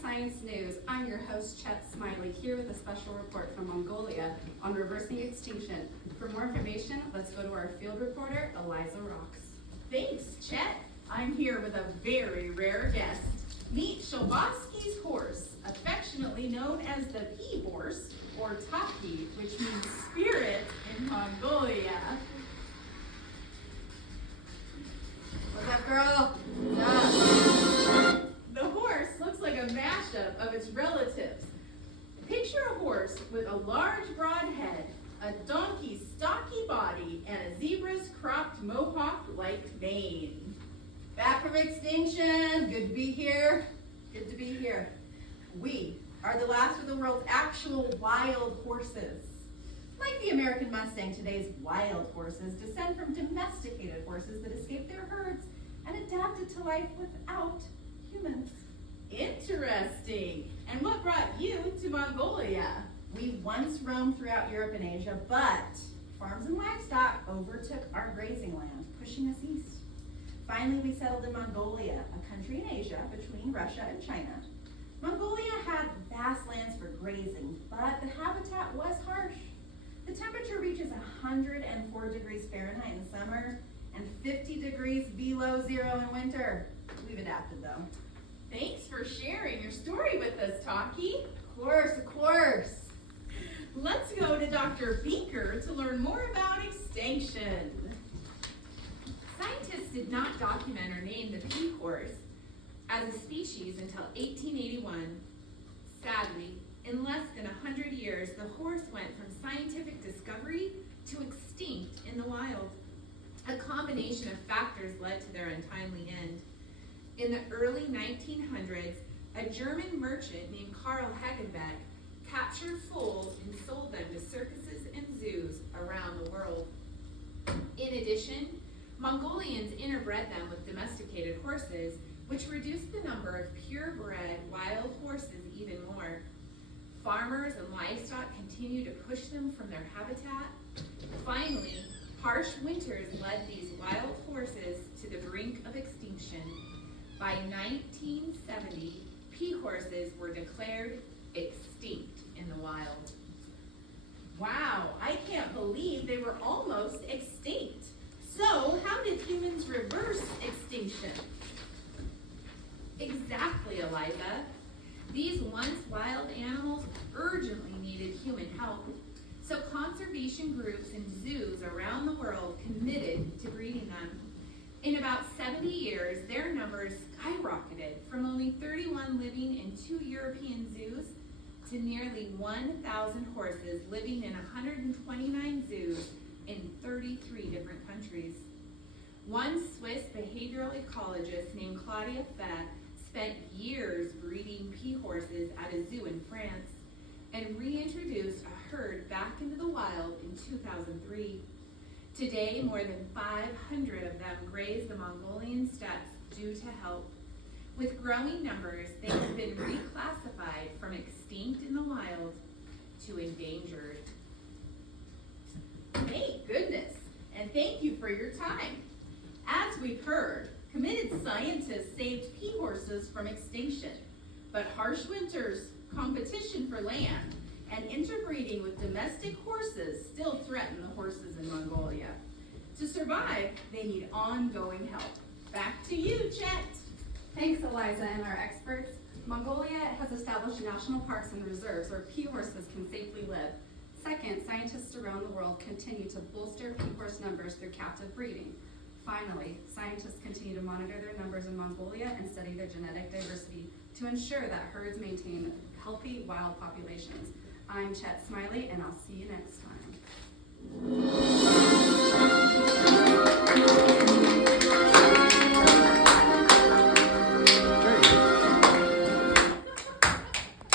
Science News. I'm your host, Chet Smiley, here with a special report from Mongolia on reversing extinction. For more information, let's go to our field reporter, Eliza Rocks. Thanks, Chet. I'm here with a very rare guest. Meet Shalbowski's horse, affectionately known as the pea horse, or Taki, which means spirit in Mongolia. What's up, girl? The horse looks like a mashup of its relatives. Picture a horse with a large broad head, a donkey's stocky body, and a zebra's cropped mohawk-like mane. Back from extinction. Good to be here. Good to be here. We are the last of the world's actual wild horses. Like the American Mustang, today's wild horses descend from domesticated horses that escaped their herds and adapted to life without humans. Interesting. And what brought you to Mongolia? We once roamed throughout Europe and Asia, but farms and livestock overtook our grazing land, pushing us east. Finally, we settled in Mongolia, a country in Asia between Russia and China. Mongolia had vast lands for grazing, but the habitat was harsh. The temperature reaches 104 degrees Fahrenheit in summer and 50 degrees below zero in winter. We've adapted though. Thanks for sharing your story with us, Taki. Of course. Let's go to Dr. Beaker to learn more about extinction. Scientists did not document or name the pea horse as a species until 1881. Sadly, in less than 100 years, the horse went from scientific discovery to extinct in the wild. A combination of factors led to their untimely end. In the early 1900s, a German merchant named Karl Hagenbeck captured foals and sold them to circuses and zoos around the world. In addition, Mongolians interbred them with domesticated horses, which reduced the number of purebred wild horses even more. Farmers and livestock continued to push them from their habitat. Finally, harsh winters led these wild horses to the brink of extinction. By 1970, pea horses were declared extinct in the wild. Wow, I can't believe they were almost extinct. So, how did humans reverse extinction? Exactly, Eliza. These once wild animals urgently needed human help, so conservation groups and zoos around the world committed to breeding them. In about 70 years, their numbers skyrocketed from only 31 living in 2 European zoos to nearly 1,000 horses living in 129 zoos in 33 different countries. One Swiss behavioral ecologist named Claudia Fett spent years breeding pea horses at a zoo in France and reintroduced a herd back into the wild in 2003. Today, more than 500 of them graze the Mongolian steppes due to help. With growing numbers, they have been reclassified from extinct in the wild to endangered. Thank goodness, and thank you for your time. As we've heard, committed scientists saved pea horses from extinction, but harsh winters, competition for land, and interbreeding with domestic horses still threaten the horses in Mongolia. To survive, they need ongoing help. Back to you, Chet. Thanks, Eliza and our experts. Mongolia has established national parks and reserves where pea horses can safely live. Second, scientists around the world continue to bolster pea horse numbers through captive breeding. Finally, scientists continue to monitor their numbers in Mongolia and study their genetic diversity to ensure that herds maintain healthy wild populations. I'm Chet Smiley, and I'll see you next time.